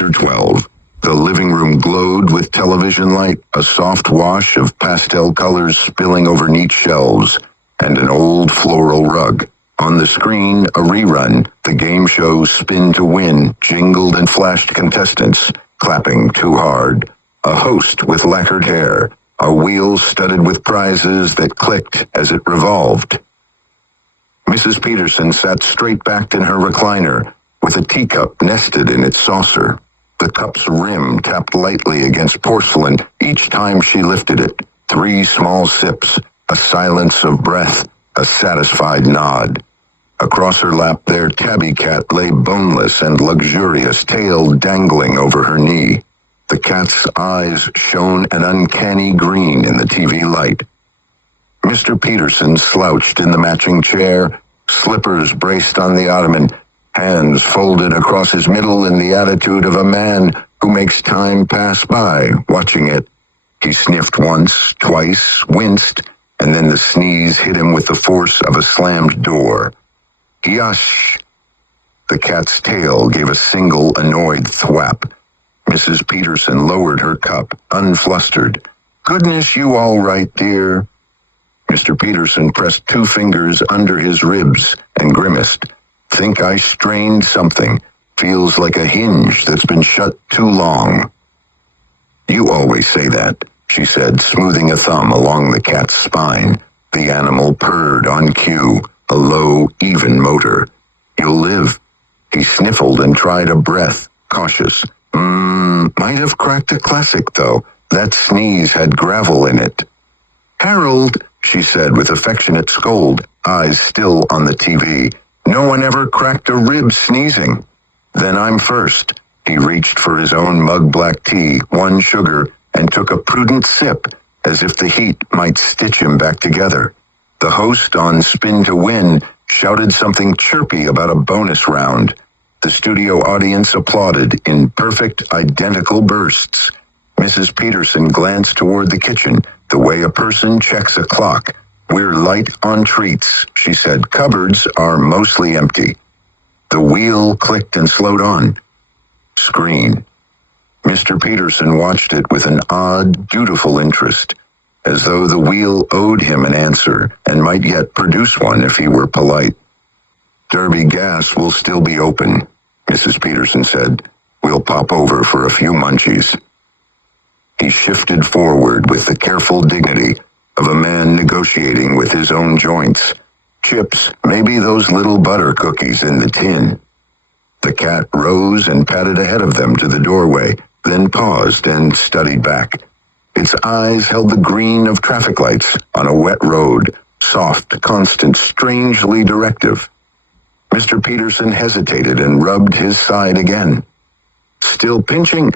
After 12, the living room glowed with television light, a soft wash of pastel colors spilling over neat shelves, and an old floral rug. On the screen, a rerun, the game show Spin to Win, jingled and flashed contestants, clapping too hard. A host with lacquered hair, a wheel studded with prizes that clicked as it revolved. Mrs. Peterson sat straight-backed in her recliner, with a teacup nested in its saucer. The cup's rim tapped lightly against porcelain each time she lifted it. 3 small sips, a silence of breath, a satisfied nod. Across her lap, their tabby cat lay boneless and luxurious, tail dangling over her knee. The cat's eyes shone an uncanny green in the TV light. Mr. Peterson slouched in the matching chair, slippers braced on the ottoman, hands folded across his middle in the attitude of a man who makes time pass by, watching it. He sniffed once, twice, winced, and then the sneeze hit him with the force of a slammed door. Yush! The cat's tail gave a single annoyed thwap. Mrs. Peterson lowered her cup, unflustered. Goodness, you all right, dear? Mr. Peterson pressed 2 fingers under his ribs and grimaced. Think I strained something. Feels like a hinge that's been shut too long. You always say that, she said, smoothing a thumb along the cat's spine. The animal purred on cue, a low, even motor. You'll live. He sniffled and tried a breath, cautious. Might have cracked a classic, though. That sneeze had gravel in it. Harold, she said with affectionate scold, eyes still on the TV. No one ever cracked a rib sneezing. Then I'm first. He reached for his own mug black tea, 1 sugar, and took a prudent sip, as if the heat might stitch him back together. The host on Spin to Win shouted something chirpy about a bonus round. The studio audience applauded in perfect, identical bursts. Mrs. Peterson glanced toward the kitchen, the way a person checks a clock. We're light on treats, she said. Cupboards are mostly empty. The wheel clicked and slowed on. Screen. Mr. Peterson watched it with an odd, dutiful interest, as though the wheel owed him an answer and might yet produce one if he were polite. Derbie gas will still be open, Mrs. Peterson said. We'll pop over for a few munchies. He shifted forward with the careful dignity of a man negotiating with his own joints. Chips, maybe those little butter cookies in the tin. The cat rose and padded ahead of them to the doorway, then paused and studied back. Its eyes held the green of traffic lights on a wet road, soft, constant, strangely directive. Mr. Peterson hesitated and rubbed his side again. Still pinching?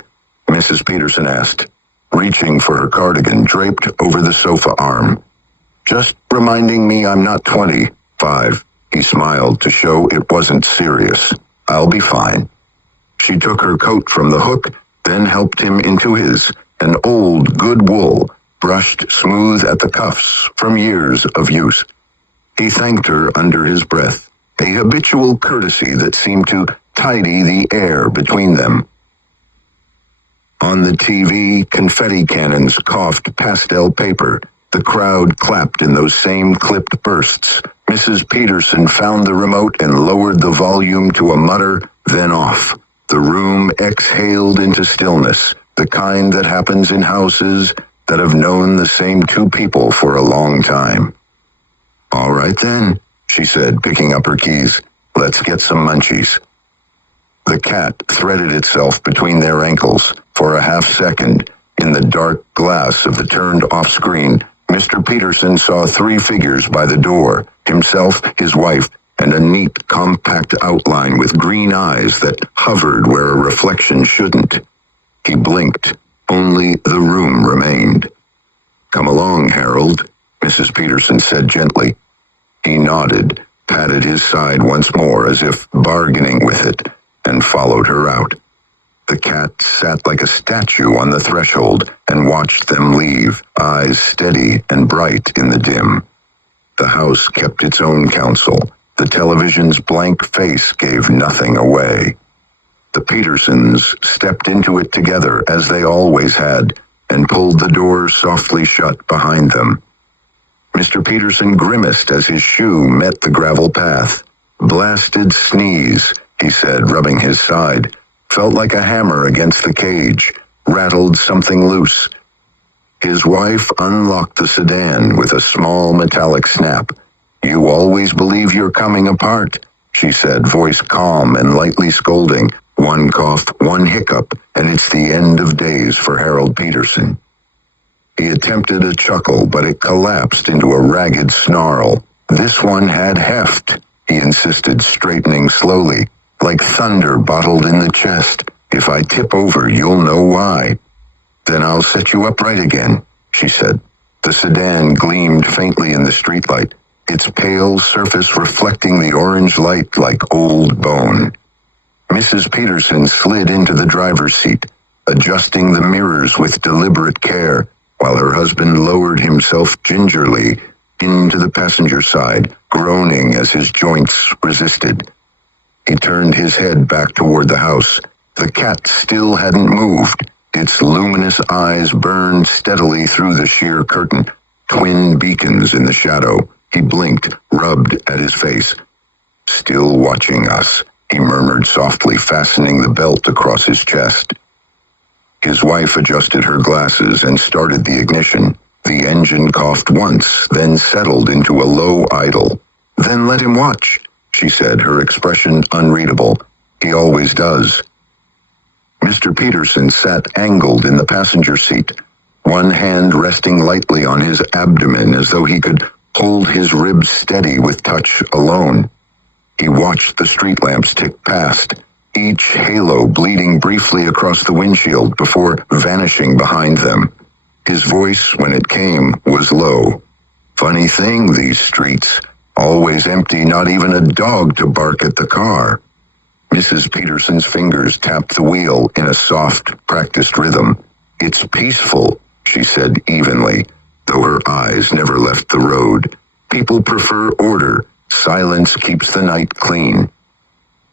Mrs. Peterson asked, reaching for her cardigan draped over the sofa arm. Just reminding me I'm not 25. He smiled to show it wasn't serious. I'll be fine. She took her coat from the hook, then helped him into his, an old good wool, brushed smooth at the cuffs from years of use. He thanked her under his breath, a habitual courtesy that seemed to tidy the air between them. On the TV, confetti cannons coughed pastel paper. The crowd clapped in those same clipped bursts. Mrs. Peterson found the remote and lowered the volume to a mutter, then off. The room exhaled into stillness, the kind that happens in houses that have known the same 2 people for a long time. All right then, she said, picking up her keys. Let's get some munchies. The cat threaded itself between their ankles. For a half second, in the dark glass of the turned-off screen, Mr. Peterson saw 3 figures by the door, himself, his wife, and a neat, compact outline with green eyes that hovered where a reflection shouldn't. He blinked. Only the room remained. Come along, Harold, Mrs. Peterson said gently. He nodded, patted his side once more as if bargaining with it, and followed her out. The cat sat like a statue on the threshold and watched them leave, eyes steady and bright in the dim. The house kept its own counsel. The television's blank face gave nothing away. The Petersons stepped into it together, as they always had, and pulled the door softly shut behind them. Mr. Peterson grimaced as his shoe met the gravel path. "Blasted sneeze," he said, rubbing his side. Felt like a hammer against the cage. Rattled something loose. His wife unlocked the sedan with a small metallic snap. "You always believe you're coming apart," she said, voice calm and lightly scolding. One cough, one hiccup, and it's the end of days for Harold Peterson. He attempted a chuckle, but it collapsed into a ragged snarl. "This one had heft," he insisted, straightening slowly, "like thunder bottled in the chest. If I tip over, you'll know why." "Then I'll set you up right again," she said. The sedan gleamed faintly in the streetlight, its pale surface reflecting the orange light like old bone. Mrs. Peterson slid into the driver's seat, adjusting the mirrors with deliberate care, while her husband lowered himself gingerly into the passenger side, groaning as his joints resisted. He turned his head back toward the house. The cat still hadn't moved. Its luminous eyes burned steadily through the sheer curtain, twin beacons in the shadow. He blinked, rubbed at his face. "Still watching us," he murmured softly, fastening the belt across his chest. His wife adjusted her glasses and started the ignition. The engine coughed once, then settled into a low idle. "Then let him watch," she said, her expression unreadable. "He always does." Mr. Peterson sat angled in the passenger seat, one hand resting lightly on his abdomen as though he could hold his ribs steady with touch alone. He watched the street lamps tick past, each halo bleeding briefly across the windshield before vanishing behind them. His voice, when it came, was low. "Funny thing, these streets. Always empty, not even a dog to bark at the car." Mrs. Peterson's fingers tapped the wheel in a soft, practiced rhythm. "It's peaceful," she said evenly, though her eyes never left the road. "People prefer order. Silence keeps the night clean."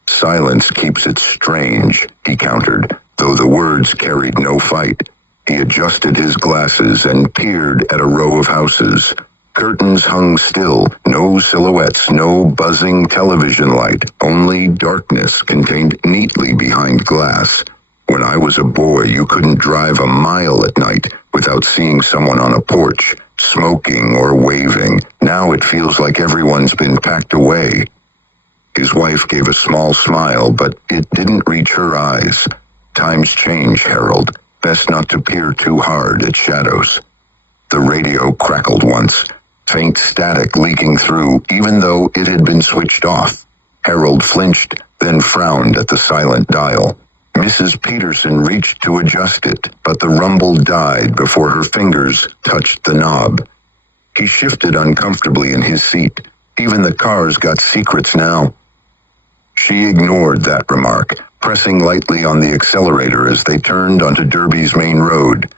"Silence keeps it strange," he countered, though the words carried no fight. He adjusted his glasses and peered at a row of houses. Curtains hung still, no silhouettes, no buzzing television light, only darkness contained neatly behind glass. "When I was a boy, you couldn't drive a mile at night without seeing someone on a porch, smoking or waving. Now it feels like everyone's been packed away." His wife gave a small smile, but it didn't reach her eyes. "Times change, Harold. Best not to peer too hard at shadows." The radio crackled once, faint static leaking through, even though it had been switched off. Harold flinched, then frowned at the silent dial. Mrs. Peterson reached to adjust it, but the rumble died before her fingers touched the knob. He shifted uncomfortably in his seat. Even the cars got secrets now. She ignored that remark, pressing lightly on the accelerator as they turned onto Derbie's main road.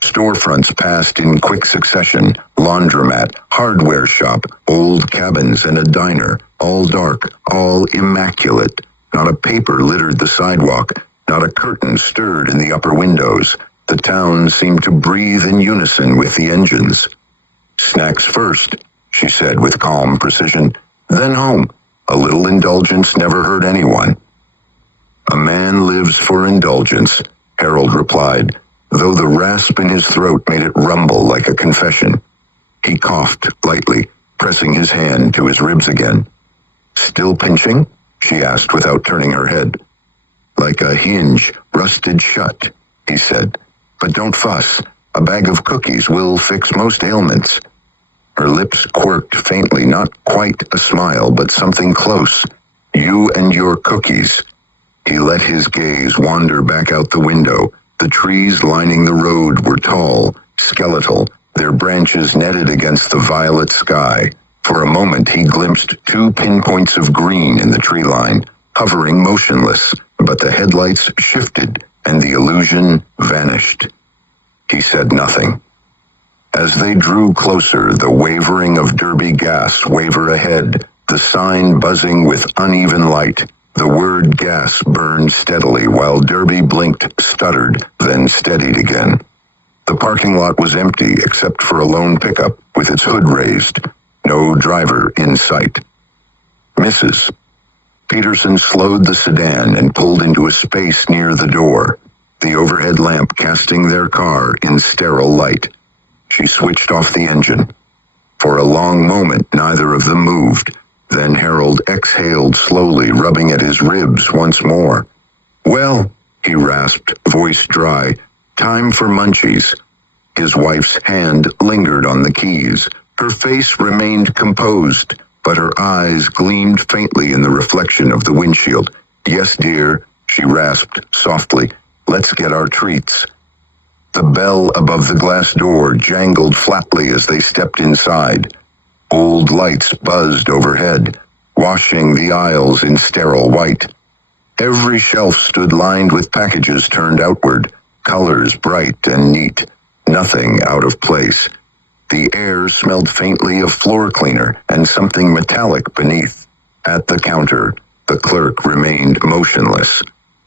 Storefronts passed in quick succession, laundromat, hardware shop, old cabins, and a diner, all dark, all immaculate. Not a paper littered the sidewalk, not a curtain stirred in the upper windows. The town seemed to breathe in unison with the engines. "Snacks first," she said with calm precision, "then home. A little indulgence never hurt anyone." "A man lives for indulgence," Harold replied, though the rasp in his throat made it rumble like a confession. He coughed lightly, pressing his hand to his ribs again. "Still pinching?" she asked without turning her head. "Like a hinge, rusted shut," he said. "But don't fuss. A bag of cookies will fix most ailments." Her lips quirked faintly, not quite a smile, but something close. "You and your cookies." He let his gaze wander back out the window. The trees lining the road were tall, skeletal, their branches netted against the violet sky. For a moment he glimpsed 2 pinpoints of green in the tree line, hovering motionless, but the headlights shifted and the illusion vanished. He said nothing. As they drew closer, the wavering of Derbie gas waver ahead, the sign buzzing with uneven light. The word gas burned steadily while Derbie blinked, stuttered, then steadied again. The parking lot was empty except for a lone pickup with its hood raised. No driver in sight. Mrs. Peterson slowed the sedan and pulled into a space near the door, the overhead lamp casting their car in sterile light. She switched off the engine. For a long moment, neither of them moved. Then Harold exhaled slowly, rubbing at his ribs once more. "Well," he rasped, voice dry, "time for munchies." His wife's hand lingered on the keys. Her face remained composed, but her eyes gleamed faintly in the reflection of the windshield. "Yes, dear," she rasped softly. "Let's get our treats." The bell above the glass door jangled flatly as they stepped inside. Old lights buzzed overhead, washing the aisles in sterile white. Every shelf stood lined with packages turned outward, colors bright and neat, nothing out of place. The air smelled faintly of floor cleaner and something metallic beneath. At the counter, the clerk remained motionless.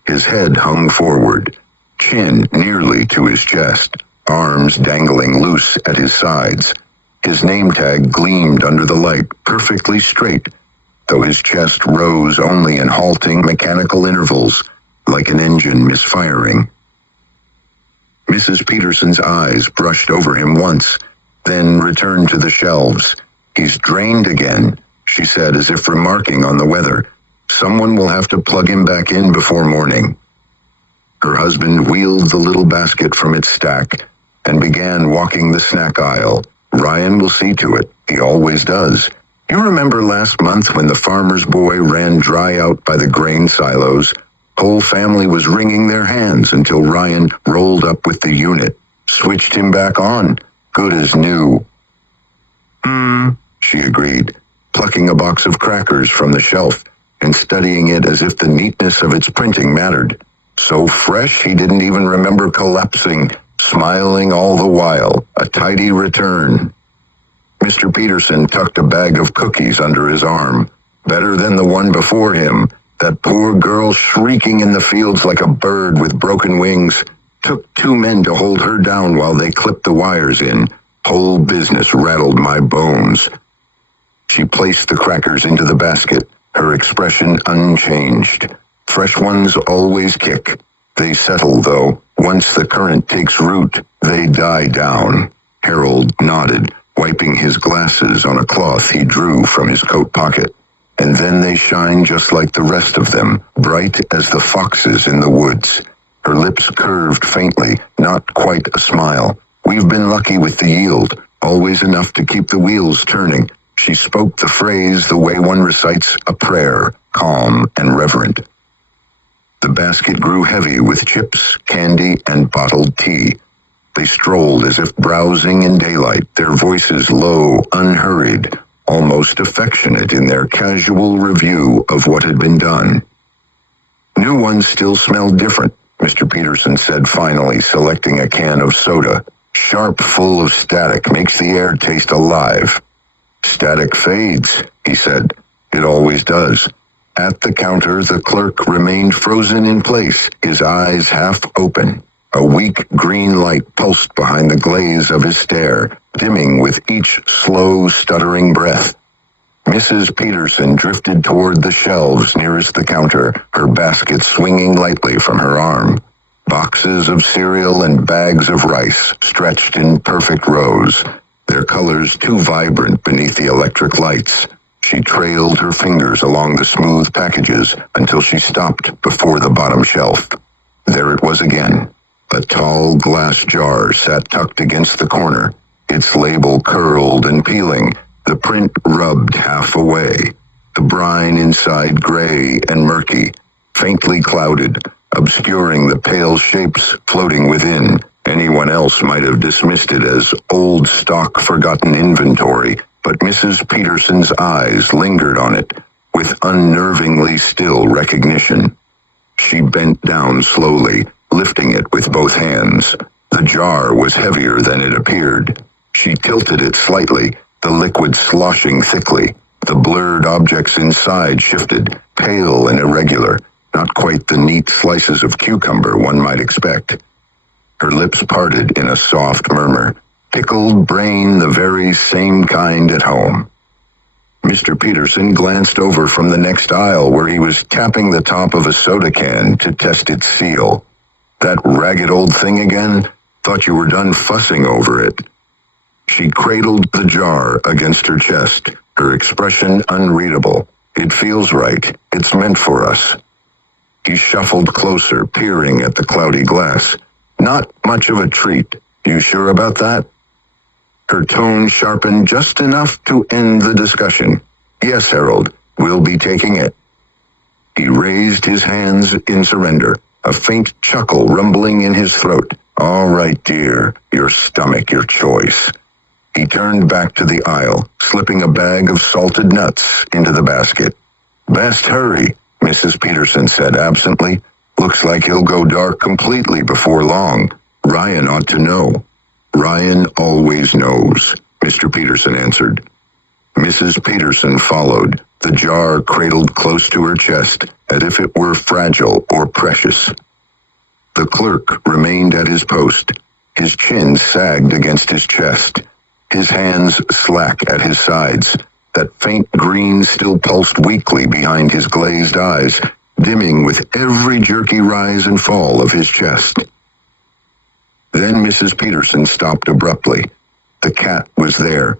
His head hung forward, chin nearly to his chest, arms dangling loose at his sides. His name tag gleamed under the light, perfectly straight, though his chest rose only in halting mechanical intervals, like an engine misfiring. Mrs. Peterson's eyes brushed over him once, then returned to the shelves. "He's drained again," she said as if remarking on the weather. "Someone will have to plug him back in before morning." Her husband wheeled the little basket from its stack and began walking the snack aisle. "Ryan will see to it. He always does. You remember last month when the farmer's boy ran dry out by the grain silos? Whole family was wringing their hands until Ryan rolled up with the unit, switched him back on. Good as new." She agreed, plucking a box of crackers from the shelf and studying it as if the neatness of its printing mattered. So fresh he didn't even remember collapsing, smiling all the while, a tidy return. Mr. Peterson tucked a bag of cookies under his arm. Better than the one before him. That poor girl shrieking in the fields like a bird with broken wings. Took 2 men to hold her down while they clipped the wires in. Whole business rattled my bones. She placed the crackers into the basket, her expression unchanged. Fresh ones always kick. They settle, though. Once the current takes root, they die down. Harold nodded, wiping his glasses on a cloth he drew from his coat pocket. And then they shine just like the rest of them, bright as the foxes in the woods. Her lips curved faintly, not quite a smile. "We've been lucky with the yield, always enough to keep the wheels turning." She spoke the phrase the way one recites a prayer, calm and reverent. The basket grew heavy with chips, candy, and bottled tea. They strolled as if browsing in daylight, their voices low, unhurried, almost affectionate in their casual review of what had been done. "New ones still smell different," Mr. Peterson said finally, selecting a can of soda. "Sharp, full of static, makes the air taste alive." "Static fades," he said. "It always does." At the counter, the clerk remained frozen in place, his eyes half open. A weak green light pulsed behind the glaze of his stare, dimming with each slow, stuttering breath. Mrs. Peterson drifted toward the shelves nearest the counter, her basket swinging lightly from her arm. Boxes of cereal and bags of rice stretched in perfect rows, their colors too vibrant beneath the electric lights. She trailed her fingers along the smooth packages until she stopped before the bottom shelf. There it was again. A tall glass jar sat tucked against the corner, its label curled and peeling, the print rubbed half away. The brine inside gray and murky, faintly clouded, obscuring the pale shapes floating within. Anyone else might have dismissed it as old stock forgotten inventory, but Mrs. Peterson's eyes lingered on it with unnervingly still recognition. She bent down slowly, lifting it with both hands. The jar was heavier than it appeared. She tilted it slightly, the liquid sloshing thickly. The blurred objects inside shifted, pale and irregular, not quite the neat slices of cucumber one might expect. Her lips parted in a soft murmur. Pickled brain, the very same kind at home. Mr. Peterson glanced over from the next aisle where he was tapping the top of a soda can to test its seal. That ragged old thing again? Thought you were done fussing over it. She cradled the jar against her chest, her expression unreadable. It feels right. It's meant for us. He shuffled closer, peering at the cloudy glass. Not much of a treat. You sure about that? Her tone sharpened just enough to end the discussion. Yes, Harold, we'll be taking it. He raised his hands in surrender, a faint chuckle rumbling in his throat. All right, dear, your stomach, your choice. He turned back to the aisle, slipping a bag of salted nuts into the basket. Best hurry, Mrs. Peterson said absently. Looks like he'll go dark completely before long. Ryan ought to know. Ryan always knows, Mr. Peterson answered. Mrs. Peterson followed, the jar cradled close to her chest, as if it were fragile or precious. The clerk remained at his post. His chin sagged against his chest. His hands slack at his sides. That faint green still pulsed weakly behind his glazed eyes, dimming with every jerky rise and fall of his chest. Then Mrs. Peterson stopped abruptly. The cat was there.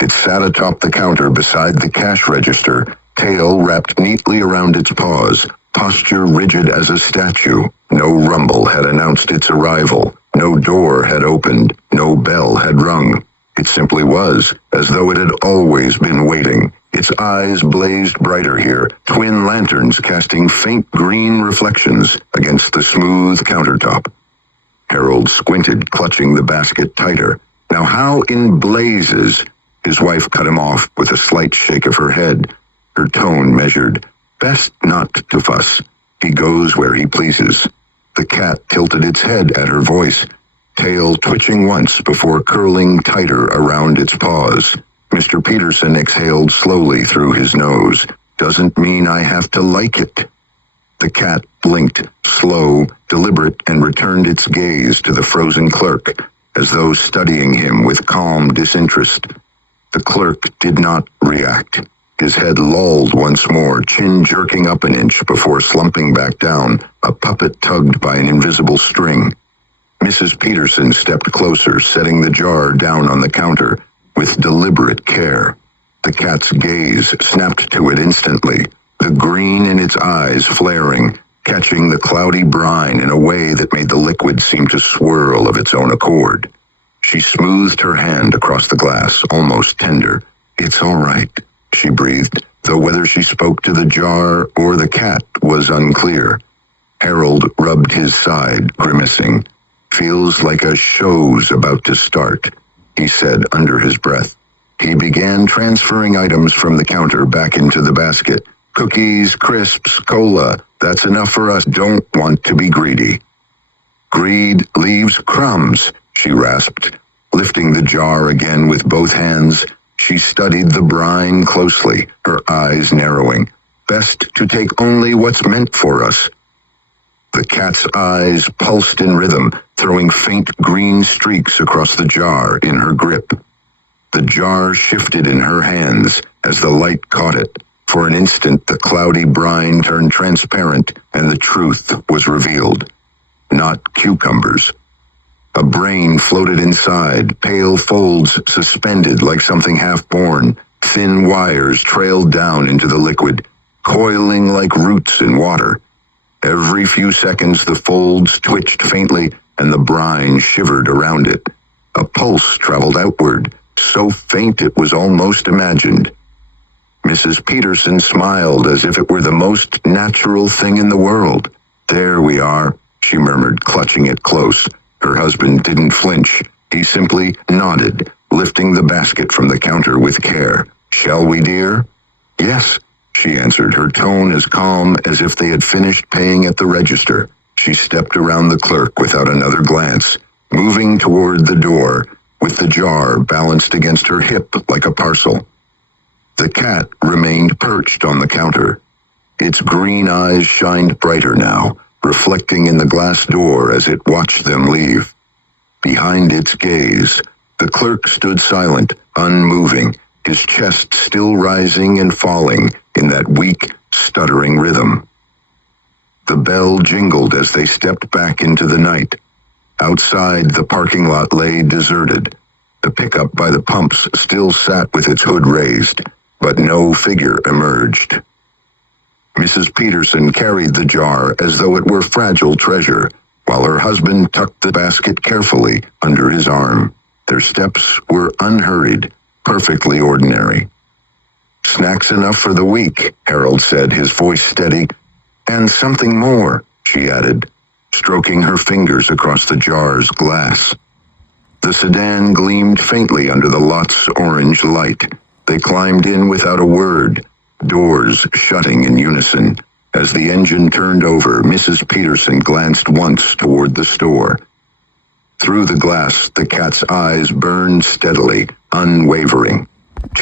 It sat atop the counter beside the cash register, tail wrapped neatly around its paws, posture rigid as a statue. No rumble had announced its arrival. No door had opened. No bell had rung. It simply was, as though it had always been waiting. Its eyes blazed brighter here, twin lanterns casting faint green reflections against the smooth countertop. Harold squinted, clutching the basket tighter. Now how in blazes? His wife cut him off with a slight shake of her head. Her tone measured. Best not to fuss. He goes where he pleases. The cat tilted its head at her voice, tail twitching once before curling tighter around its paws. Mr. Peterson exhaled slowly through his nose. Doesn't mean I have to like it. The cat blinked, slow, deliberate, and returned its gaze to the frozen clerk, as though studying him with calm disinterest. The clerk did not react. His head lolled once more, chin jerking up an inch before slumping back down, a puppet tugged by an invisible string. Mrs. Peterson stepped closer, setting the jar down on the counter with deliberate care. The cat's gaze snapped to it instantly, the green in its eyes flaring, catching the cloudy brine in a way that made the liquid seem to swirl of its own accord. She smoothed her hand across the glass, almost tender. It's all right, she breathed, though whether she spoke to the jar or the cat was unclear. Harold rubbed his side, grimacing. Feels like a show's about to start, he said under his breath. He began transferring items from the counter back into the basket. Cookies, crisps, cola. That's enough for us. Don't want to be greedy. Greed leaves crumbs, she rasped. Lifting the jar again with both hands, she studied the brine closely, her eyes narrowing. Best to take only what's meant for us. The cat's eyes pulsed in rhythm, throwing faint green streaks across the jar in her grip. The jar shifted in her hands as the light caught it. For an instant, the cloudy brine turned transparent, and the truth was revealed. Not cucumbers. A brain floated inside, pale folds suspended like something half-born. Thin wires trailed down into the liquid, coiling like roots in water. Every few seconds, the folds twitched faintly, and the brine shivered around it. A pulse traveled outward, so faint it was almost imagined. Mrs. Peterson smiled as if it were the most natural thing in the world. There we are, she murmured, clutching it close. Her husband didn't flinch. He simply nodded, lifting the basket from the counter with care. Shall we, dear? Yes, she answered, her tone as calm as if they had finished paying at the register. She stepped around the clerk without another glance, moving toward the door, with the jar balanced against her hip like a parcel. The cat remained perched on the counter. Its green eyes shined brighter now, reflecting in the glass door as it watched them leave. Behind its gaze, the clerk stood silent, unmoving, his chest still rising and falling in that weak, stuttering rhythm. The bell jingled as they stepped back into the night. Outside, the parking lot lay deserted. The pickup by the pumps still sat with its hood raised, but no figure emerged. Mrs. Peterson carried the jar as though it were fragile treasure, while her husband tucked the basket carefully under his arm. Their steps were unhurried, perfectly ordinary. "Snacks enough for the week," Harold said, his voice steady. "And something more," she added, stroking her fingers across the jar's glass. The sedan gleamed faintly under the lot's orange light. They climbed in without a word, doors shutting in unison. As the engine turned over, Mrs. Peterson glanced once toward the store. Through the glass, the cat's eyes burned steadily, unwavering.